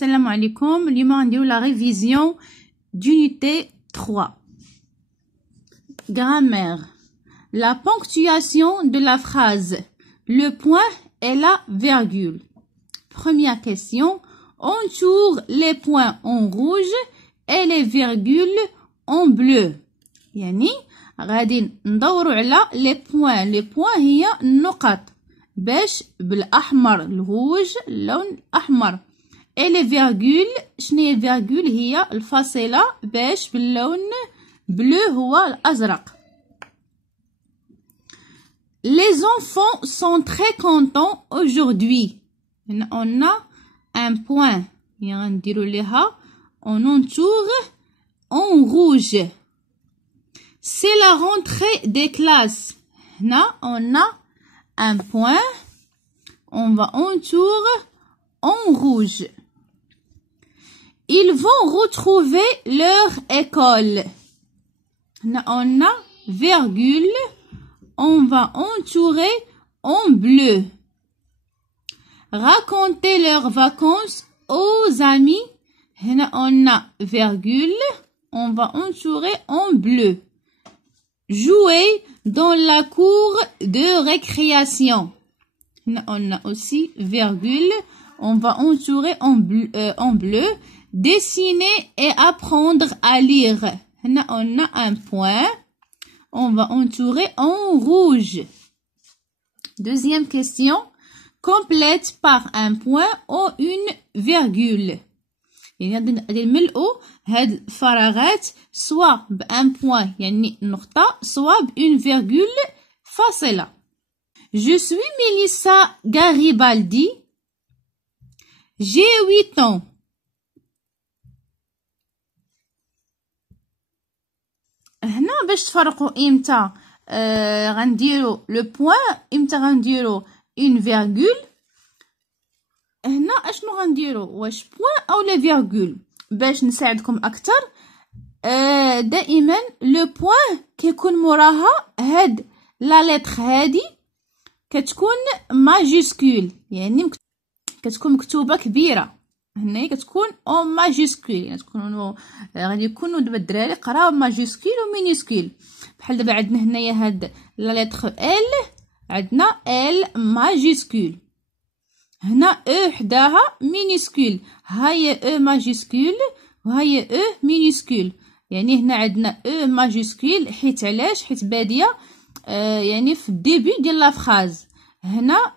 Salam alaikum. L'humain la révision d'unité 3. Grammaire. La ponctuation de la phrase. Le point et la virgule. Première question. Entoure les points en rouge et les virgules en bleu. يعني غادي ندوروا على les points. Les points هي النقط باش بالأحمر الغوج اللون الأحمر. et les virgules شنو هي الفيرغول هي الفاصلة باش باللون bleu هو الأزرق. Les enfants sont très contents aujourd'hui. On a un point. On entoure en rouge. C'est la rentrée des classes. Là, on a un point. On va entourer en rouge. Ils vont retrouver leur école. Là, on a virgule. On va entourer en bleu. Raconter leurs vacances aux amis. Là, on a virgule. On va entourer en bleu. Jouer dans la cour de récréation. Là, on a aussi virgule. On va entourer en bleu. Dessiner et apprendre à lire. Là, on a un point. On va entourer en rouge. Deuxième question. Complète par un point ou une virgule. يعني غادي نملؤوا هاد الفراغات سواء بان بوين يعني نقطة سواء بون فيرغول فاصلة. Je suis Melissa Garibaldi. J'ai 8 ans. هنا باش تفرقوا امتى غنديروا لو بوين امتى غنديروا اون فيرغول. هنا اشنو غنديروا واش بوين او لا فيرغول باش نساعدكم اكثر. دائما لو بوين كيكون موراها هاد لا لتر هادي كتكون ماجيسكول يعني كتكون مكتوبه كبيره. هنا كتكون او ماجيسكول يعني تكونوا غادي يكونوا دابا الدراري قراو ماجيسكول ومينيسكول. بحال دابا عندنا هنايا هاد لا لتر ال عندنا ال ماجيسكول. هنا او حداها مينيسكول. هاهي او ماجيسكول وهاهي او مينيسكول. يعني هنا عندنا او ماجيسكول حيت علاش حيت باديه يعني في الديبي ديال لا فراز. هنا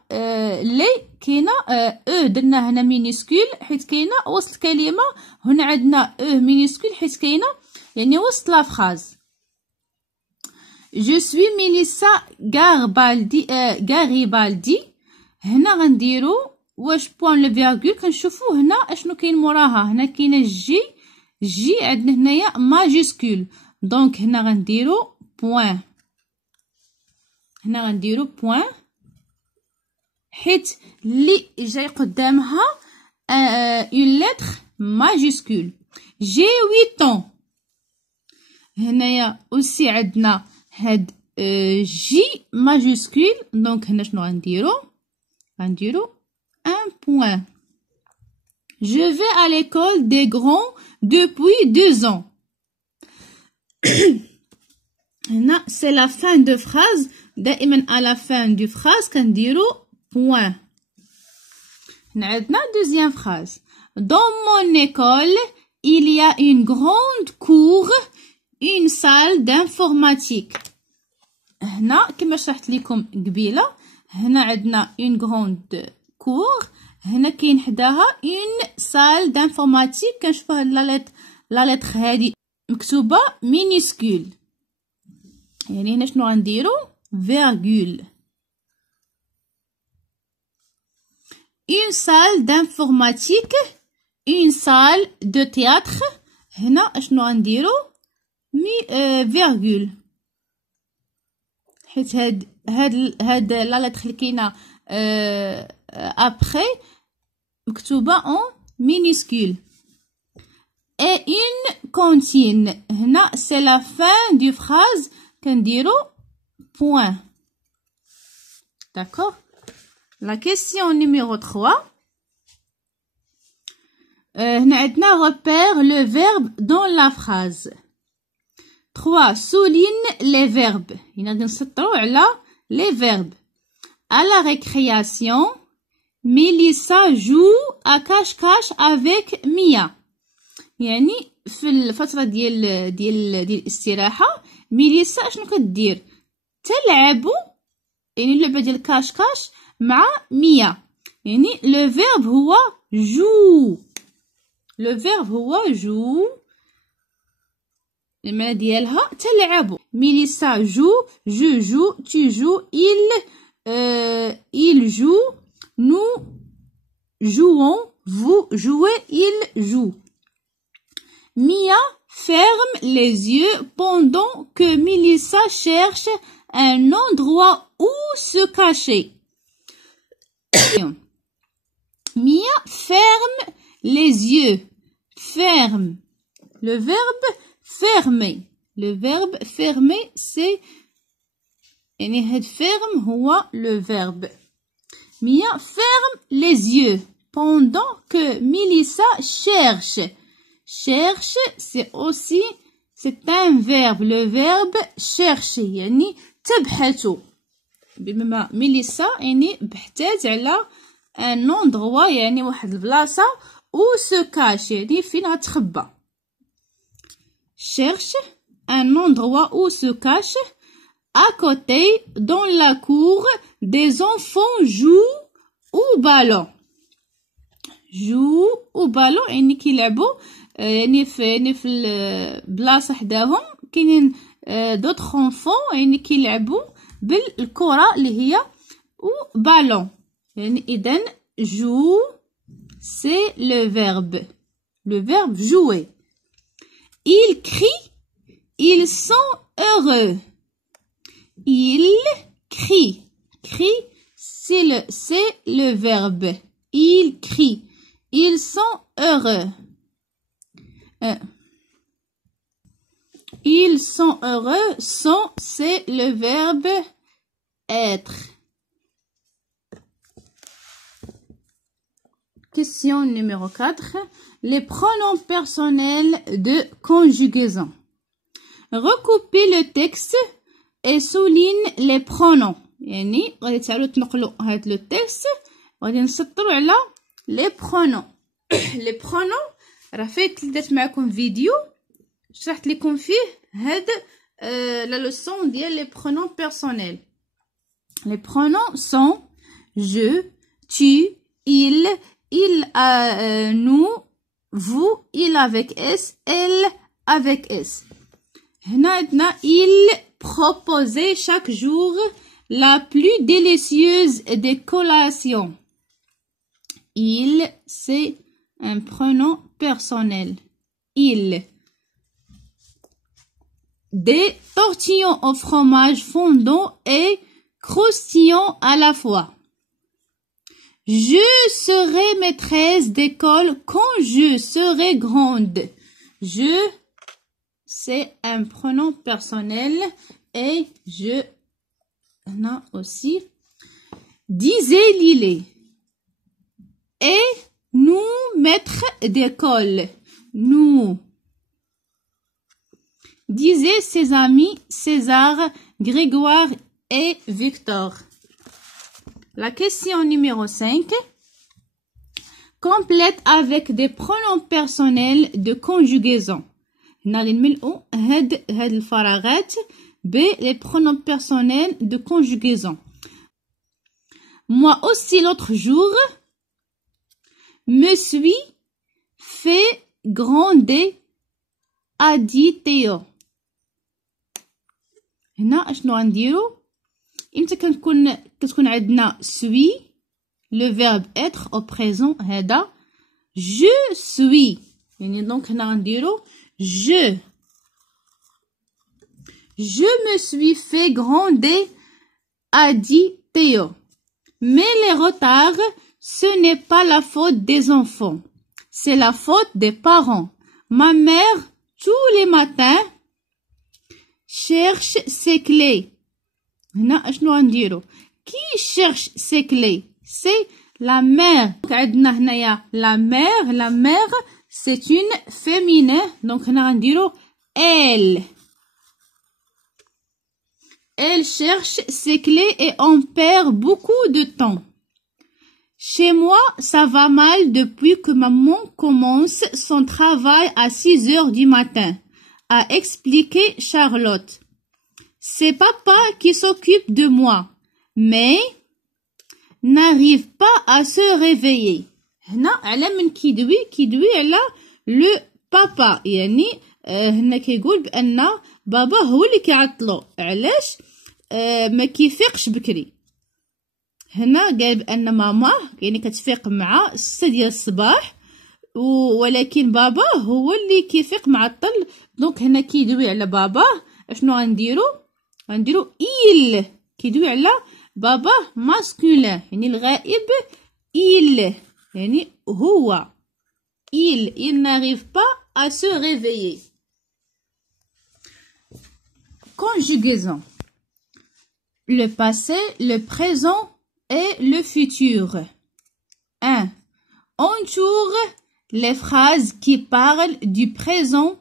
لي كاينه او درنا هنا مينيسكول حيت كاينه وسط الكلمه. هنا عندنا او مينيسكول حيت كاينه يعني وسط لا فراز. Je suis Melissa Garibaldi. هنا غنديرو واش بوين لو فيرغول كنشوفو هنا اشنو كاين موراها. هنا كاينه جي عندنا هنايا ماجيسكول دونك هنا غنديرو بوين. هنا غنديرو بوين حيت اللي جاي قدامها اون لتر ماجيسكول. جي 8 ans. هنايا اوسي عندنا هاد جي ماجيسكول دونك هنا شنو غنديرو un point. Je vais à l'école des grands depuis 2 ans. هنا c'est la fin de phrase. دائما à la fin du phrase كنديرو point. هنا عندنا deuxième phrase. Dans mon école, il y a une grande cour, une salle d'informatique. هنا كما شرحت لكم قبيله هنا عندنا une grande cour. هنا كاين حداها une salle d'informatique. كنشوفوا هاد لا لتر هادي مكتوبه مينيسكول. يعني هنا شنو غنديرو فيرغول. une salle d'informatique, une salle de théâtre. هنا شنو غنديرو فيرغول حيت هاد لا لتر اللي كاينه ابري مكتوبه اون مينيسكول. et une cantine. هنا c'est la fin du phrase كنديرو point. D'accord. La question numéro 3. هنا عندنا repère le verbe dans la phrase. 3. Souligne les verbes. هنا غادي نسطروا على les verbes. À la récréation, Mélissa joue à cache-cache avec Mia. يعني في الفترة ديال الاستراحة ميليسا شنو كدير؟ تلعب يعني اللعبة ديال كاش مع ميا. يعني لو فيرب هو جو. لو فيرب هو جو. المعنى ديالها تلعب. ميليسا جو، جو جو، tu joues, il joue, nous jouons, vous jouez, il joue. Mia ferme les yeux pendant que Mélissa cherche un endroit où se cacher. Mia ferme les yeux. Ferme. Le verbe fermer. Le verbe fermer c'est يعني هاد ferme هو le verbe. Mia ferme les yeux pendant que Mélissa cherche. Cherche c'est aussi c'est un verbe. Le verbe chercher يعني تبحث. بما ميليسا يعني بحثات على un endroit يعني واحد البلاصة où se cache يعني فين غتخبى. Cherche un endroit où se cache. À côté dans la cour des enfants jouent au ballon. Jouent au ballon يعني كيلعبوا يعني في البلاصة حداهم كاينين d'autres enfants يعني كيلعبوا بالكرة اللي هي ou ballon. يعني إذن joue c'est le verbe jouer. Ils crient, ils sont heureux. Ils crient. Crie c'est le verbe. Ils crient. Ils sont heureux. Ils sont heureux. Sont c'est le verbe être. Question numéro 4. Les pronoms personnels de conjugaison. Recoupez le texte et souligne les pronoms. يعني غادي تعاودوا تنقلوا هاد لو تكست وغادي نسطروا على لي برونون. لي برونون راه فايت درت معكم فيديو شرحت لكم فيه هاد لا لوسون ديال لي برونون بيرسونيل. لي برونون سون je, tu, il nous, vous, il avec s, elle avec s. هنا عندنا il proposait chaque jour la plus délicieuse des collations. Il, c'est un pronom personnel. Il. Des tortillons au fromage fondant et croustillant à la fois. Je serai maîtresse d'école quand je serai grande. Je, c'est un pronom personnel et je, là aussi, disait Lilé. Et nous, maîtres d'école. Nous. Disaient ses amis César, Grégoire et Victor. La question numéro 5. Complète avec des pronoms personnels de conjugaison. نملئوا هاد الفراغات les pronoms personnels de conjugaison. Moi aussi l'autre jour me suis fait gronder a dit Théo. هنا اشنو غنديرو امتى كتكون عندنا suis le verbe être au présent هذا je suis يعني دونك هنا غنديرو je me suis fait gronder a dit Théo. Mais les retards ce n'est pas la faute des enfants, c'est la faute des parents. Ma mère tous les matins cherche ses clés. هنا اشنو غنديرو كي cherche ses clés c'est la mère. عندنا هنايا la mère c'est une féminin. donc هنا غنديرو elle cherche ses clés et on perd beaucoup de temps. Chez moi, ça va mal depuis que maman commence son travail à 6 heures du matin, a expliqué Charlotte. C'est papa qui s'occupe de moi, mais n'arrive pas à se réveiller. هنا على من كيدوي على لو بابا، يعني هنا كيقول بأن بابا هو اللي كيعطلو علاش ما كيفيقش بكري. هنا قال بأن ماما يعني كتفيق مع 6 ديال الصباح، ولكن بابا هو اللي كيفيق معطل. دونك هنا كيدوي على بابا. اشنو غنديرو il. كيدوي على بابا ماسكولين يعني الغائب il يعني هو. il n'arrive pas à se réveiller. Conjugaison. Le passé, le présent et le futur. 1. Entoure les phrases qui parlent du présent,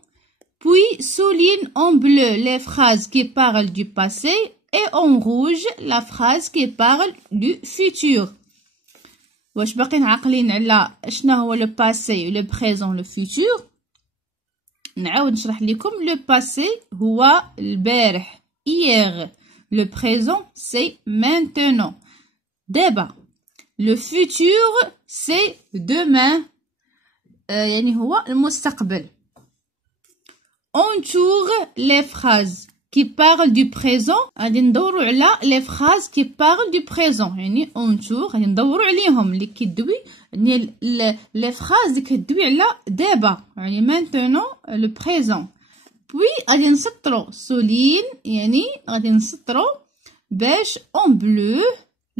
puis souligne en bleu les phrases qui parlent du passé et en rouge la phrase qui parle du futur. واش باقيين عاقلين على شنو هو لو باسي لو بريزون لو فيوتور؟ نعاود نشرح لكم. لو باسي هو البارح hier. Le présent c'est maintenant. Débat. Le futur c'est demain. يعني هو المستقبل. Entoure les phrases qui parlent du présent. غادي ندورو على les phrases qui parlent du présent. يعني entoure غادي ندورو عليهم اللي كيدوي يعني les phrases اللي كتدوي على دابا يعني maintenant le présent. puis غادي نسطرو souligne يعني غادي نسطرو باش en bleu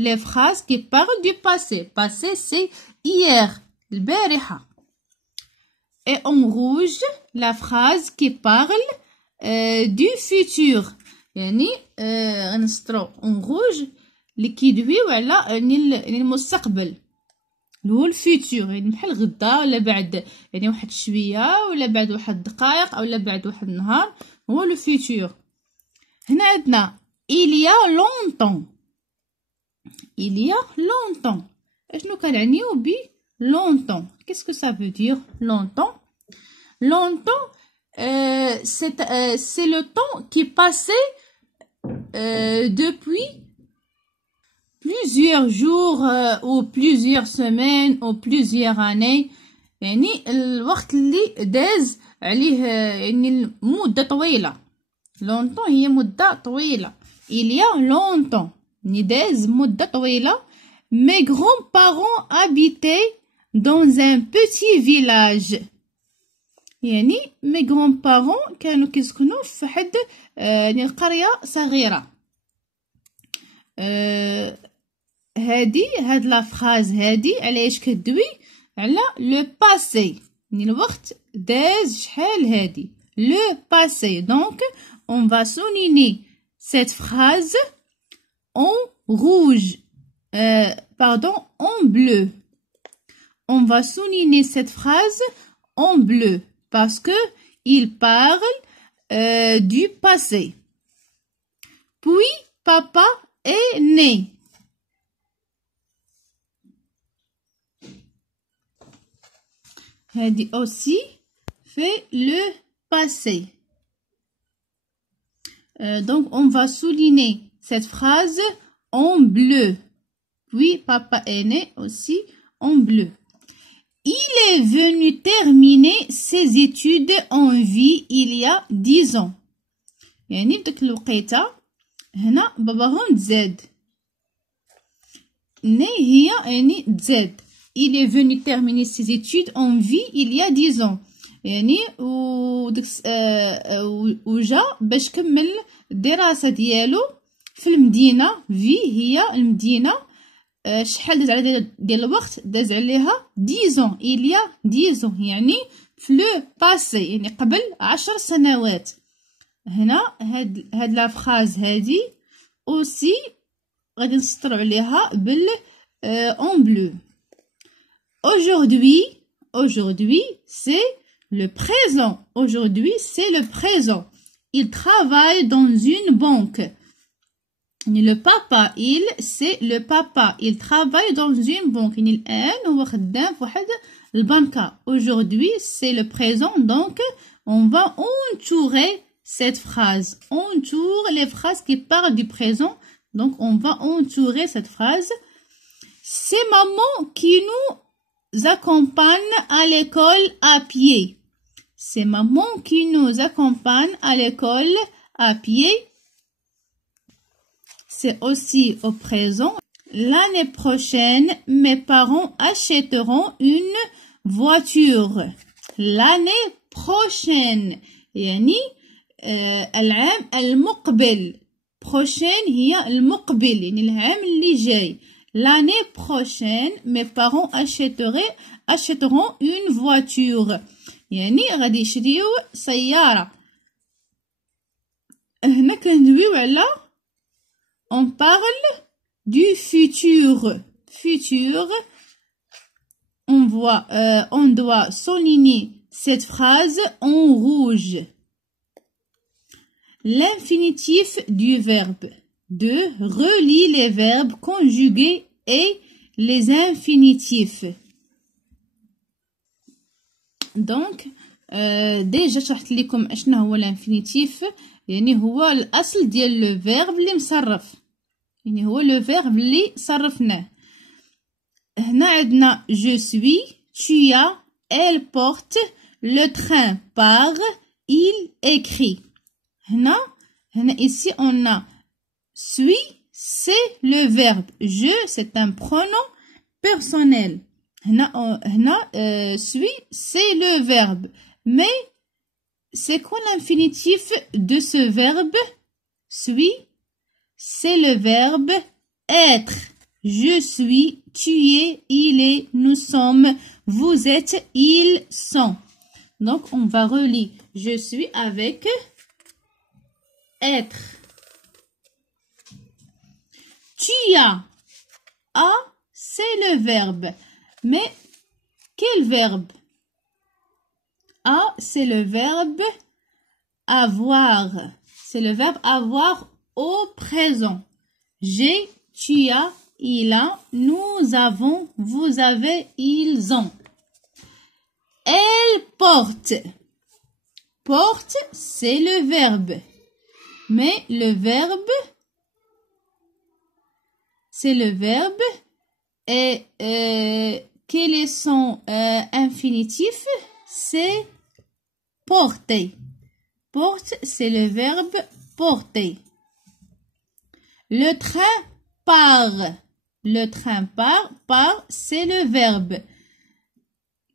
les phrases qui parlent du passé. Passé c'est hier البارحة. Et en rouge la phrase qui parle du futur. يعني غنسطرو en rouge اللي كيدويو على المستقبل اللي هو الفيتور، يعني بحال غدا ولا بعد يعني واحد شويه ولا بعد واحد دقائق او لا بعد واحد النهار هو لو فيتور. هنا عندنا il y a longtemps. il y a longtemps. اشنو كنعنيو ب longtemps؟ qu'est-ce que ça veut dire longtemps? longtemps c'est le temps qui passait depuis plusieurs jours ou plusieurs semaines ou plusieurs années. يعني الوقت اللي داز عليه يعني مدة طويلة. longtemps هي مدة طويلة. il y a longtemps يعني داز مدة طويلة. mes grands-parents habitaient dans un petit village. يعني mes grands-parents كانوا كيسكنوا في واحد يعني قرية صغيرة. هاد لا فراز هادي علاش كدوي على لو باسي يعني الوقت داز شحال هادي لو باسي. دونك on va souligner cette phrase en rouge pardon en bleu. On va souligner cette phrase en bleu parce que il parle du passé. Puis papa est né. هادي aussi fait le passé. Donc on va souligner cette phrase en bleu. Puis papa est né aussi en bleu. Il est venu terminer ses études en vie il y a 10 ans. يعني بداك الوقيته هنا باباهم تزاد. ني هي يعني تزاد. Il est venu terminer ses études en vie il y a 10 ans. يعني وجا باش كمل الدراسة ديالو في المدينة. في هي المدينة. شحال داز على ديال الوقت داز عليها 10 ans. il y a 10 ans يعني في لو باسي يعني قبل 10 سنوات. هنا هاد لا فراز هادي اوسي غادي نسطرو عليها en bleu. Aujourd'hui, c'est le présent. Aujourd'hui, c'est le présent. Il travaille dans une banque. Le papa, c'est le papa. Il travaille dans une banque. الآن هو خدام في واحد البنكة. Aujourd'hui, c'est le présent. Donc, on va entourer cette phrase. On entoure les phrases qui parlent du présent. Donc, on va entourer cette phrase. C'est maman qui nous accompagne à l'école à pied. C'est maman qui nous accompagne à l'école à pied. C'est aussi au présent. L'année prochaine, mes parents achèteront une voiture. L'année prochaine. يعني العام المقبل. Prochaine هي المقبل. يعني العام اللي جاي. L'année prochaine, mes parents achèteront une voiture. يعني غادي يشريو سيارة. هنا كندويو على on parle du futur. Futur. On doit souligner cette phrase en rouge. L'infinitif du verbe. 2. Relie les verbes conjugués et les infinitifs. Donc, déjà شرحت لكم اشنا هو الانفينيتيف. يعني هو الاصل ديال لو فيرب اللي مصرف. يعني هو لو فيرب اللي صرفناه. هنا عندنا je suis, tu as, elle porte, le train part, il écrit. هنا ici on a suis, c'est le verbe. Je, c'est un pronom personnel. Suis, c'est le verbe. Mais c'est quoi l'infinitif de ce verbe? Suis, c'est le verbe être. Je suis, tu es, il est, nous sommes, vous êtes, ils sont. Donc, on va relier je suis avec être. Tu as. A, c'est le verbe. Mais quel verbe? A, c'est le verbe avoir. C'est le verbe avoir au présent. J'ai, tu as, il a, nous avons, vous avez, ils ont. Elle porte. Porte, c'est le verbe. Mais le verbe, c'est le verbe. Et quel est son infinitif? C'est porter. Porte, c'est le verbe porter. Le train part. Le train part, c'est le verbe.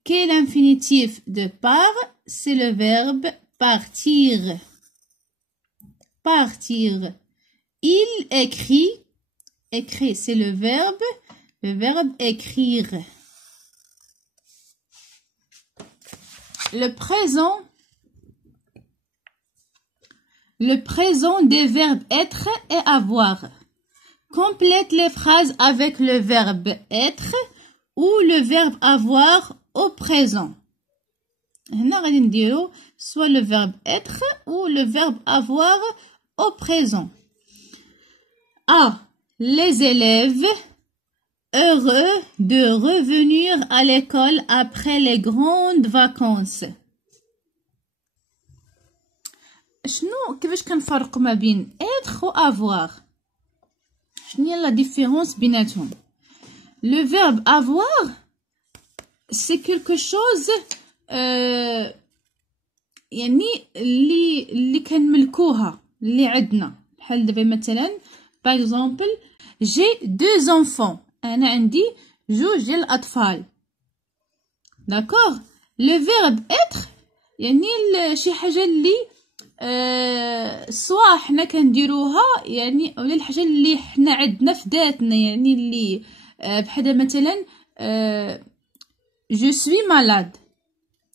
Quel infinitif de part? C'est le verbe partir. Partir. Il écrit. Écrit, c'est le verbe écrire. Le présent des verbes être et avoir. Complète les phrases avec le verbe être ou le verbe avoir au présent. هنا غادي نديرو soit le verbe être ou le verbe avoir au présent. A. Les élèves heureux de revenir à l'école après les grandes vacances. كيفاش كنفرقوا ما بين être و avoir؟ شنو هي la différence بيناتهم؟ Le verbe avoir c'est quelque chose يعني اللي كنملكوها اللي عندنا. بحال دابا مثلا par exemple j'ai 2 enfants. أنا عندي 2 ديال الأطفال. d'accord. le verbe être يعني شي حاجة اللي سواء حنا كنديروها يعني ولا الحاجة اللي حنا عندنا في ذاتنا. يعني اللي بحال مثلا je suis malade.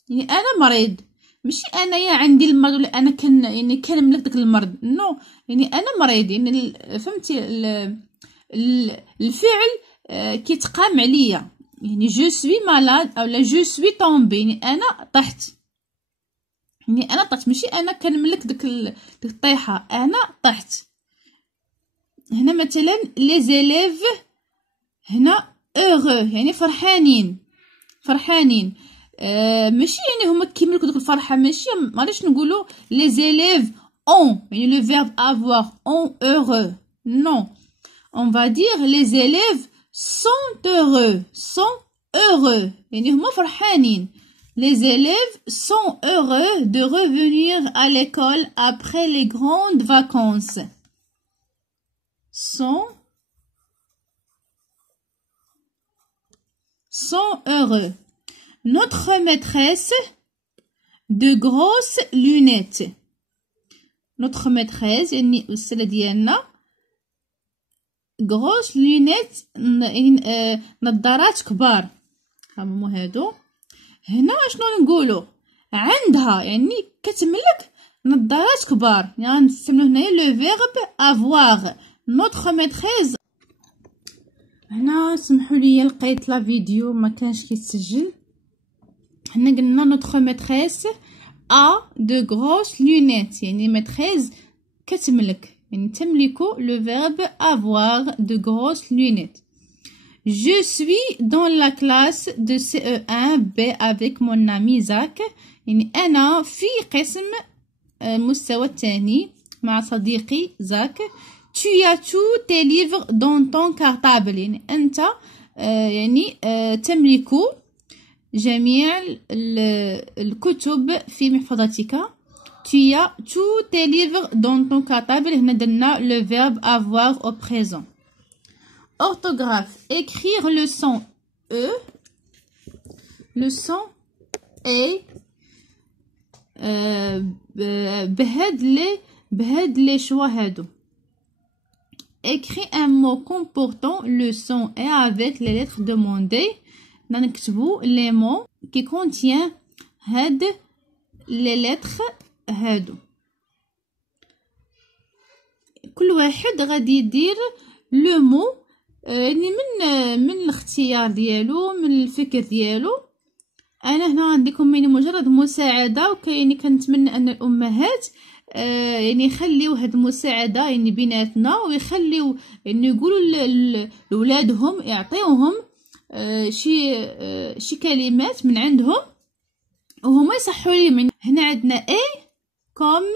يعني أنا مريض. ماشي أنايا عندي المرض ولا أنا يعني كنملك داك المرض. نو يعني أنا مريض. يعني فهمتي الفعل كيتقام عليا، يعني جو سوي مالاد اولا جو سوي طومبي، يعني انا طحت، يعني انا طحت، ماشي انا كنملك ديك الطيحه، انا طحت. هنا مثلا لي زيليف هنا heureux يعني فرحانين، فرحانين. ماشي يعني هما كيملكوا ديك الفرحه، ماشي ماريش نقولوا لي زيليف اون يعني لو فيرب avoir اون heureux، non on va dire les élèves sont heureux، sont heureux يعني هما فرحانين. les élèves sont heureux de revenir à l'école après les grandes vacances. sont heureux. Notre maîtresse de grosses lunettes. Notre maîtresse يعني الأستاذة ديالنا grosse lunettes يعني نظارات كبار، هما هادو. هنا شنو نقولوا؟ عندها يعني كتملك نظارات كبار، يعني نستعملو هنايا لو فيرب avoir. notre maîtresse. هنا سمحوا لي لقيت لا فيديو ما كانش كيتسجل. هنا قلنا notre maîtresse a de grosses lunettes يعني maîtresse كتملك يعني تملكو le verbe avoir de grosses lunettes. Je suis dans la classe de CE1B avec mon ami Zach يعني أنا في قسم مستوى الثاني مع صديقي زاك. Tu as tous tes livres dans ton cartable يعني أنت يعني تملك جميع الكتب في محفظتك. Tu as tous tes livres dans ton cartable. هنا درنا le verbe avoir au présent. Orthographe. Écrire le son E. Le son E. بهاد لي شوا هادو. Écris un mot comportant le son E avec les lettres demandées. نكتبو les mots qui contient هاد les lettres هادو. كل واحد غادي يدير لو مو يعني من الاختيار ديالو، من الفكر ديالو. انا هنا عندكم يعني مجرد مساعده، وكاين كنتمنى ان الامهات يعني يخليو هاد المساعده يعني بيناتنا، ويخليو يعني يقولوا لولادهم، يعطيوهم شي كلمات من عندهم وهما يصحوا لي من هنا. عندنا اي كوم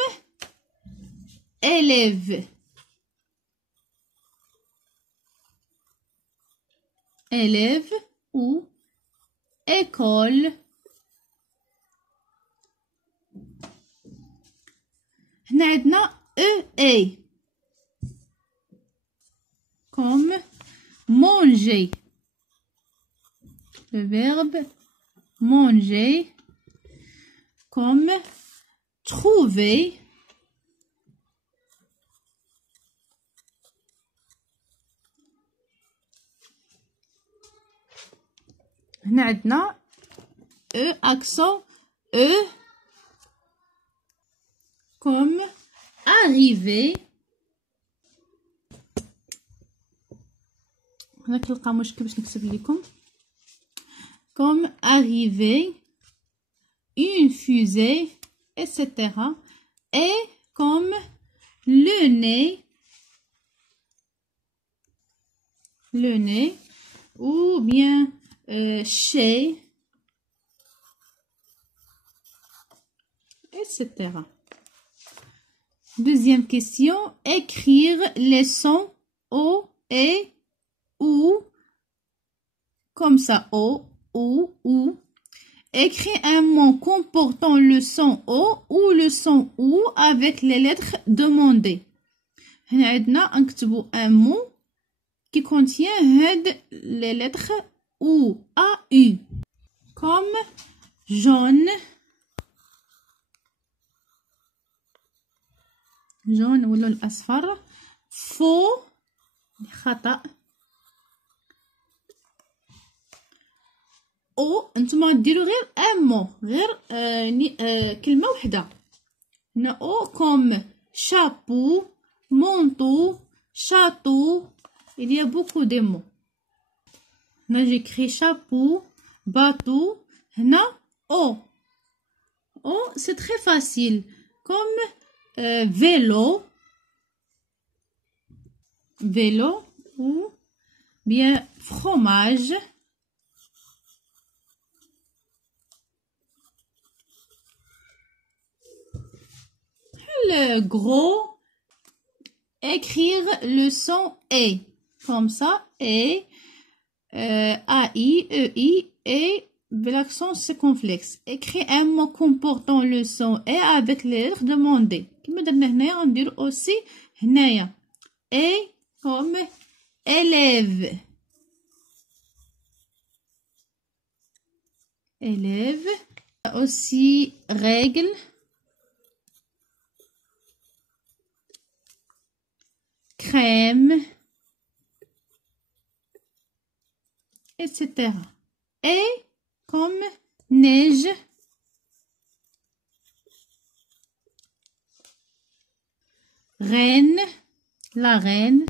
élève élève ou école. هنا عندنا e comme manger le verbe manger, comme trouver هنا عندنا e accent e comme arriver. هنا كنلقى مشكل باش نكتب لكم comme arriver, une fusée, etc. et comme le nez ou bien chez, etc. Deuxième question, écrire les sons O et ou, comme ça, O ou. Écris un mot comportant le son O ou le son OU avec les lettres demandées. هنا عندنا نكتبو un mot qui contient هاد les lettres OU A U, comme jaune ولا الأصفر. faux خطأ. او نتوما ديروا غير ان مو، غير كلمه وحده. هنا او كوم شابو مونطو شاتو، il y a beaucoup de mots. هنا j'écris chapeau, bateau. هنا O. O, c'est très facile. Comme vélo. Vélo ou bien fromage. Le gros, écrire le son E. Comme ça, E, A-I, E-I, et l'accent circonflexe. Écris un mot comportant le son E avec les lettres demandées. Comme on dit aussi, E comme élève. Élève. Aussi, règle. Crème, etc. Et comme neige, reine, la reine,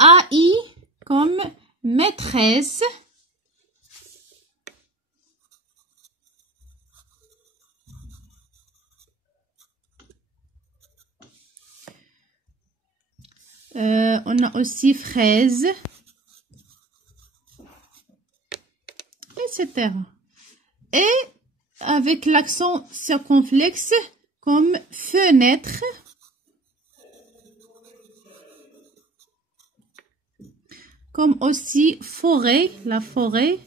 AI comme maîtresse, on a aussi fraise, etc. Et avec l'accent circonflexe comme fenêtre, comme aussi forêt, la forêt,